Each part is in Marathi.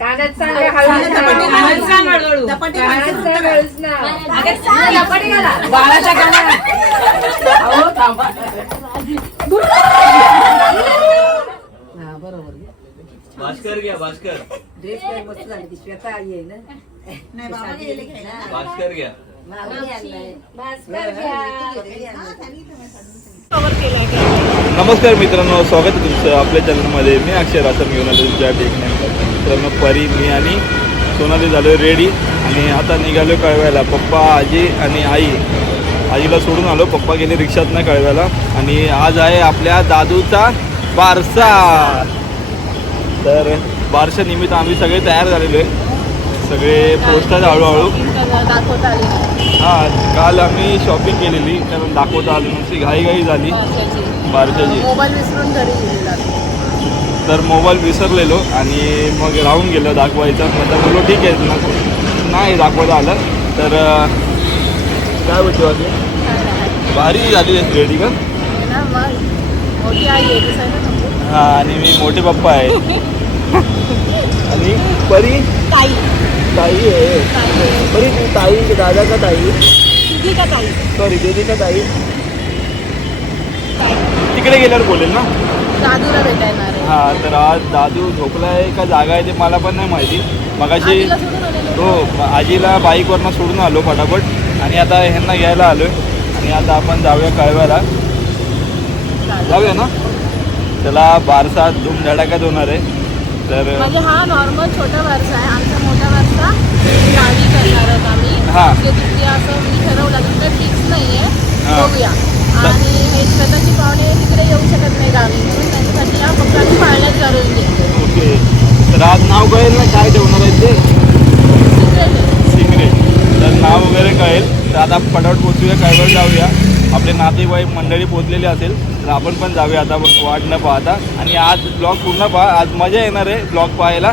कानात सांगा हळूहळू. बाळाच्या कानात. बरोबर. भास्कर घ्या भास्कर. ड्रेस काय मस्त झाली ती श्वेता आई आहे ना. भास्कर घ्या. नमस्कार मित्रांनो स्वागत आहे तुमचं आपल्या चॅनलमध्ये मी अक्षय रासम घेऊन आलो तुमच्या मित्रांनो परी मी आणि सोनाली झालो रेडी आणि आता निघालो कळव्याला. पप्पा आजी आणि आई. आजीला सोडून आलो. पप्पा गेले रिक्षातनं कळव्याला. आणि आज आहे आपल्या दादूचा बारसा. तर बारशा निमित्त आम्ही सगळे तयार झालेलो आहे. सगळे पोचतात हळूहळू. हां काल आम्ही शॉपिंग केलेली कारण दाखवता आली नुसती घाई झाली. बारशाची. मोबाईल विसरून घरी गेलेला तर मोबाईल विसरलेलो आणि मग राहून गेलं दाखवायचं. नंतर बोललो ठीक आहे नको नाही दाखवता आलं. तर काय बोलतो बाकी भारी झाली रेडी का? समजून. हां आणि मी मोठे पप्पा आहे. आणि परी? ताई आहे. परी ती ताई की दादा का ताई. का ताई. सॉरी दीदी का ताई. तिकडे गेल्यावर बोलेल ना? दादूला आहे. हा तर आज दादू झोपलाय का जागा आहे ते मला पण नाही माहिती. मगाशी. हो आजीला बाईकवरनं सोडून आलो फटाफट. आणि आता ह्यांना घ्यायला आलोय. आणि आता आपण जाऊया कळव्याला. जाऊया ना? त्याला बारसा धूम धडाक्यात होणार आहे. तर म्हणजे हा नॉर्मल छोटा वारसा आहे. आमचा मोठा वारसा गावी करणार आहोत आम्ही. हा. ते तिथे असं मी ठरवलं तर फिक्स नाहीये. बघूया. आणि हे स्वतःची पाहुणे तिकडे येऊ शकत नाही गावी म्हणून त्यांच्यासाठी हा फक्त आम्ही पाळण्यात घेतो ओके. तर आज नाव कळेल ना काय ठेवणार आहे. ते तर नाव वगैरे कळेल. तर आता फटाफट पोचूया कळव्याला जाऊया. आपले नातेवाईक मंडळी पोचलेली असेल तर आपण पण जाऊया आता वाट न पाहता. आणि आज ब्लॉग पूर्ण पहा. आज मजा येणार आहे ब्लॉग पाहायला.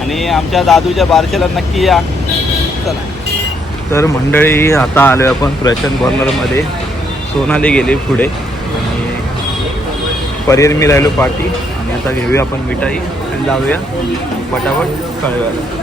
आणि आमच्या दादूच्या बारशेला नक्की या. चला. तर मंडळी आता आलो आपण प्रशांत कॉर्नरमध्ये सोनाली गेली पुढे. आणि परेर मी राहिलो पाठी आणि आता घेऊया आपण मिठाई आणि जाऊया. पटापट कळव्याला.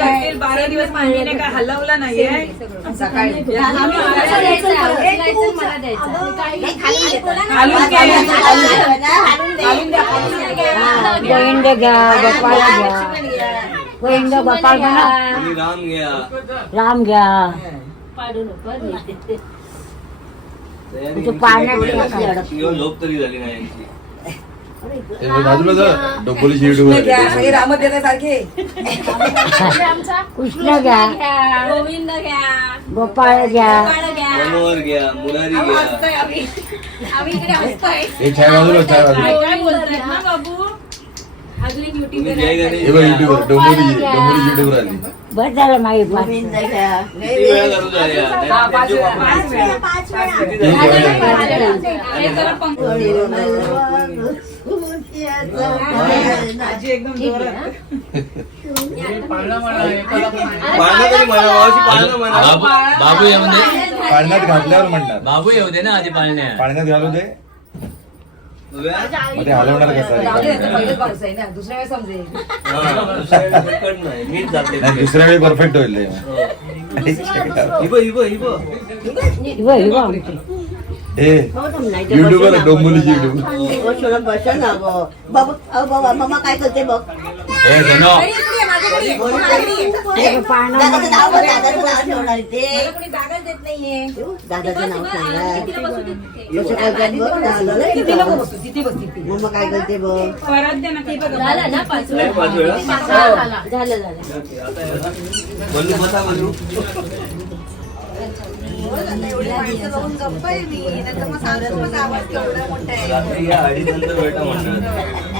काय? बारा दिवस मम्मीने काय हलवला नाहीये? सकाळी. गोविंद घ्या गोपाळ घ्या. गोविंद गोपाळ घ्या. तुम्ही राम घ्या. राम घ्या. तयारी तू पाण्यात झोप तरी झाली नाही. बाजूला डोंबोलीची युट्यूब सगळे रामत येतात सारखे कृष्ण घ्या. गोविंद घ्या. गोपाळ घ्या. मनोहर घ्या. मुरारी घ्या. छाय बाजूला छाय बाजूला काय बोलतायत ना बाबू? डोंबोलीची युट्यूबर आली. बस झालं पाच म्हणा बाबू येऊ दे पाळण्यात घातल्यावर म्हणतात बाबू येऊ दे ना आधी पाळण्या. पाळण्यात घालू दे. मग ते हलवणार कसं? आहे? दुसऱ्या वेळेस समजेल. हा, दुसऱ्या वेळेस बिकट नाही मीच जाते नाही दुसऱ्या वेळी परफेक्ट होईल ते. हे. युट्यूबर डोंबोलीची युट्यूब बाबा काय करते बघ? दादाचं नाव दादाचं नाव ठेवणार इथे. दादाचं नाव? कसं काय करते बघ, झालं झाला.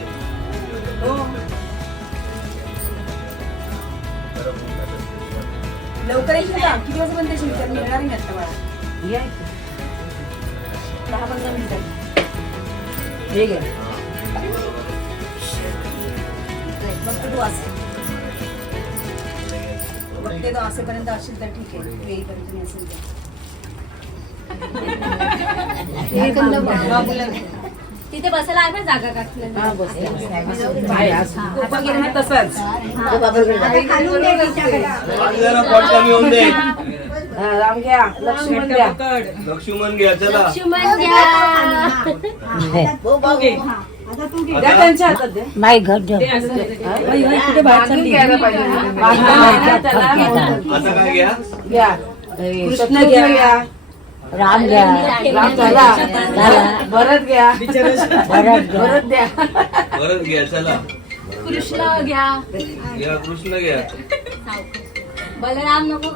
लवकर किती वाजेपर्यंत तर मिळणार नाही आता मला दहा पंधरा मिनिटात हे घे. बघ तू असे बघते तो असेपर्यंत असेल तर ठीक आहे. येईपर्यंत मी असेल तर. तिथे बसायला आहे ना जागा तसंच दे राम घ्या लक्ष्मण घ्या लक्ष्मण घ्या चला लक्ष्मण घ्या. माई घर ठेव बाई, बाई, कुठे बाहेर चालली? घ्या त्याला. आता काय घ्या घ्या कृष्ण घ्या राम घ्या राम झाला. भरत घ्या भरत भरत द्या परत घ्या चला। कृष्ण घ्या घ्या कृष्ण घ्या बलराम नको.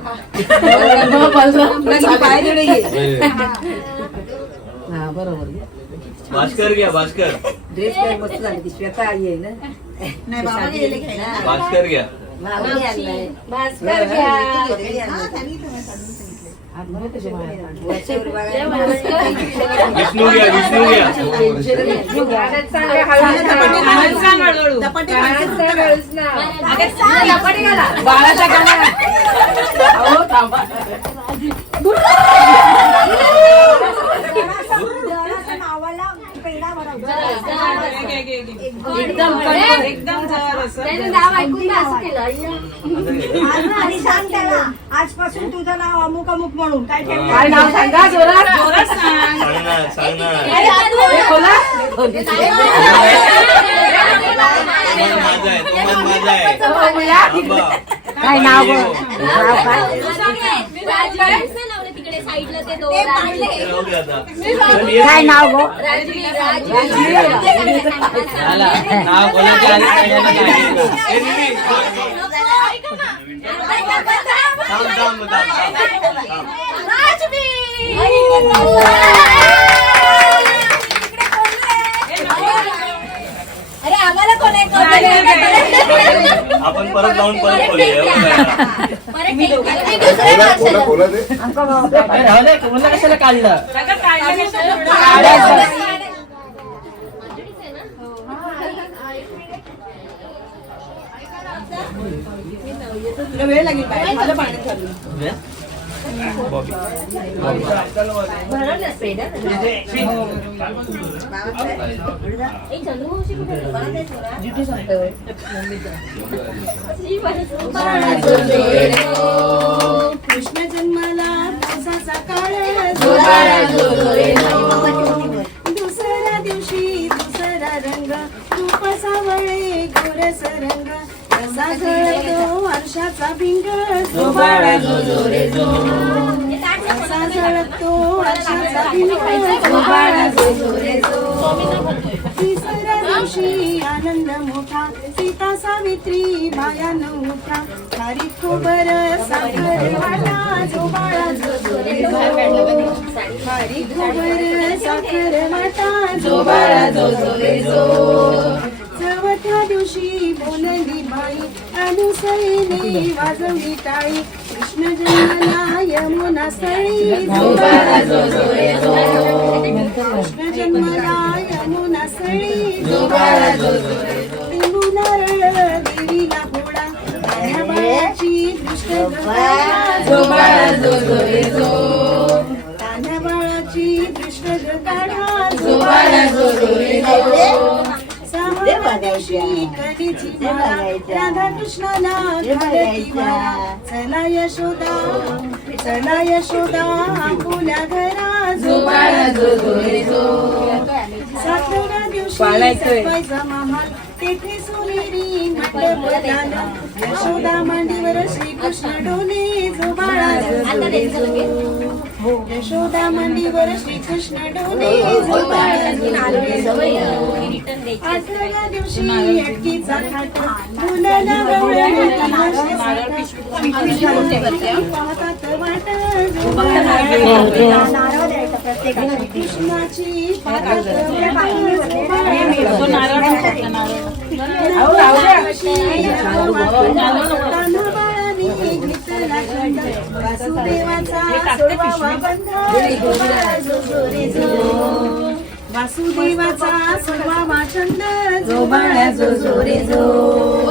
हा बरोबर भास्कर घ्या भास्कर. ड्रेस काय मस्त झाली ती श्वेता आई आहे ना? भास्कर घ्या भास्कर घ्या विष्णू घ्या विष्णू. एकदम. एकदम जवळ असं त्याने नाव ऐकून असं केलं. आणि सांग त्याला आजपासून तुझं नाव अमुक अमुक म्हणून. काय ठेवलं? काय नाव सांगा? जोरात. जोरात सांग. तो माझा आहे तो माझा आहे. काय नाव. नाव काय? राजवीरच नाही लावलं तिकडे साईडला ते दोन राजवीर. ते राहू दे आता. चल, ये. काय नाव गो राजवीर, राजवीर. नाव कोणाचं आलं पहिल्यांदा सांगितलं. ए, निमी, थांब, थांब, थांब, थांब, थांब. अरे आम्हाला कोण आहे? कोण नाही, नाही, आहे? आपण परत जाऊन परत बोलूया कशाला काढलं तुला वेळ लागेल बाहेर. मला पाण्यात? श्री कृष्ण जन्माला काळ दुसऱ्या दिवशी दुसरा रंग रूप सावळे गोरस रंग. कसा झळतो वर्षाचा जोबाळा जो जो रे जो कसा झळतो वर्षाचा जोबाळा जो जो रे जो तिसऱ्या दिवशी आनंद मोठा. सीता सावित्री माया नवखा खारी खोबर साखर वाटा जो बाळा जो जो रे जो खारी खोबर साखर वाटा जो बाळा जो जो रे जो बोलली बाई अनुसरीने वाजवली टाळी कृष्ण जन्मला यमुना कृष्ण जन्मला यमुना स्थळी नारळ देवीला फोडा बाळाची कृष्ण बाळाची कृष्ण जो काढा कधीची राधा कृष्णाला घालती माळा चला यशोदा चला यशोदा आपुल्या घरा बाळा जो सातव्या दिवशी तेथे सोनेरी मंडप झाला यशोदा मांडीवर श्रीकृष्ण डोले जो बाळा हो, यशोदा मांडीवर श्रीकृष्ण डोले जो बाळा जो. दिवशी अटकीचा खाट मुलाला गवळ्या पाहतात वाट जो बाळा जो कृष्णाची वासुदेवाचा सर्वा वाचंद जो बाळा जो जो रे जो.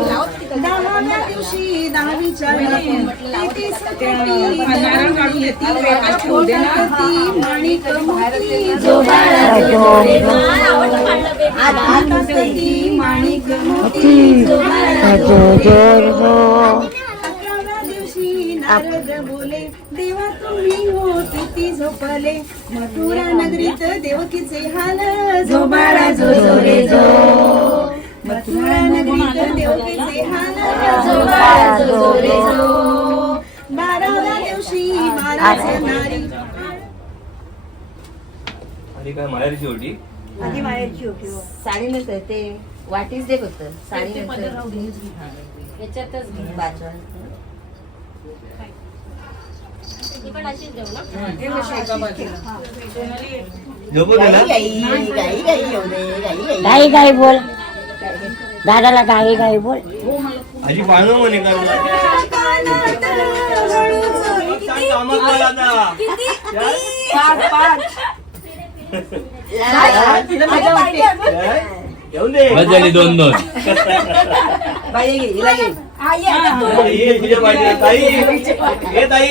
बोले देवा तुम्ही होती किती झोपले मथुरा नगरीत देवकीचे हाल झोबाळा काय माहेरची होती आधी माळ्याची होती हो. साडी नसते ते वाटीच दे फक्त साडी याच्यातच पण अशीच देऊ ना. गाई गाई बोल. दादाला गाई गाई बोल. आजी पाहणं म्हणे आता येऊन दे दोन दोन ये तुझ्या पाहिजे ताई. ये ताई.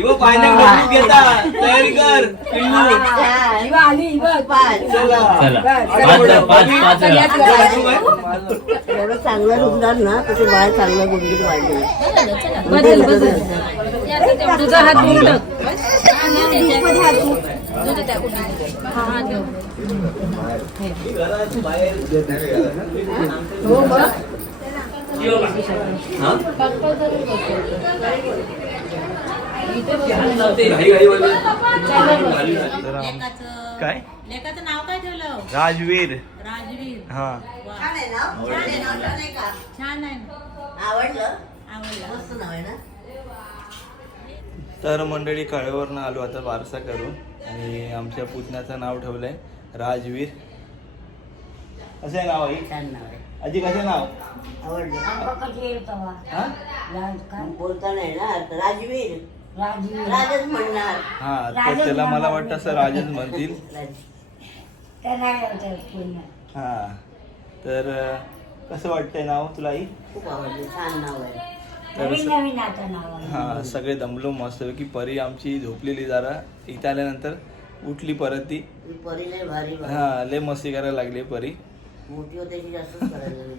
इव पाहिजे बघू घेता. तयारी कर पिल्लू. चला. चला. पाच पाच पाच वेळा एवढं चांगलं रुंदार ना तसे बाळ चांगलं गुंडीत वाढले. बदल बदल. तुझा हात काय लेकाचं नाव काय ठेवलं? राजवीर. राजवीर. हा. छान आहे ना? छान आहे का? छान आहे ना. आवडलं? आवडलं. मस्त नाव आहे ना? तर मंडळी कळेवरनं आलो आता बारसा करून. आणि आमच्या पुतण्याचं नाव ठेवलंय राजवीर. आहे नाव आई छान नाव आहे. आजी कसं नाव? आवडलं. हा? बोलता नाही ना राजवीर. राजवीर. राजच म्हणणार. हा तर त्याला मला वाटतं असं राजच म्हणतील. हा तर अं, कसं वाटतंय नाव तुला आई? खूप आवडलं छान नाव आहे. तर स- नवीन आता नाव हा सगळे दमलो मस्त की परी आमची झोपलेली जरा. इथं आल्यानंतर उठली परत ती. परी लय भारी बा. हा लय मस्ती करायला लागली परी. मोठी जास्तच करायला लागली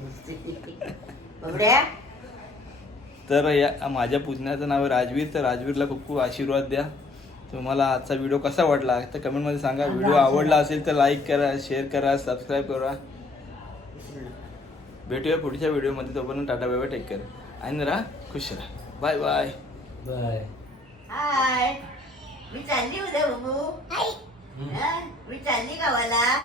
तर या माझ्या पुतण्याचं नाव आहे राजवीर तर राजवीरला खूप खूप आशीर्वाद द्या. तुम्हाला आजचा व्हिडिओ कसा वाटला? तर कमेंटमध्ये सांगा. व्हिडिओ आवडला असेल तर लाईक करा शेअर करा सबस्क्राईब करा. भेटूया पुढच्या व्हिडिओमध्ये तोपर्यंत टाटा बाय टेक केअर आणि राहा खुश राहा. बाय बाय बाय हाय मी चालली उद्या बघू मी चालली गावाला.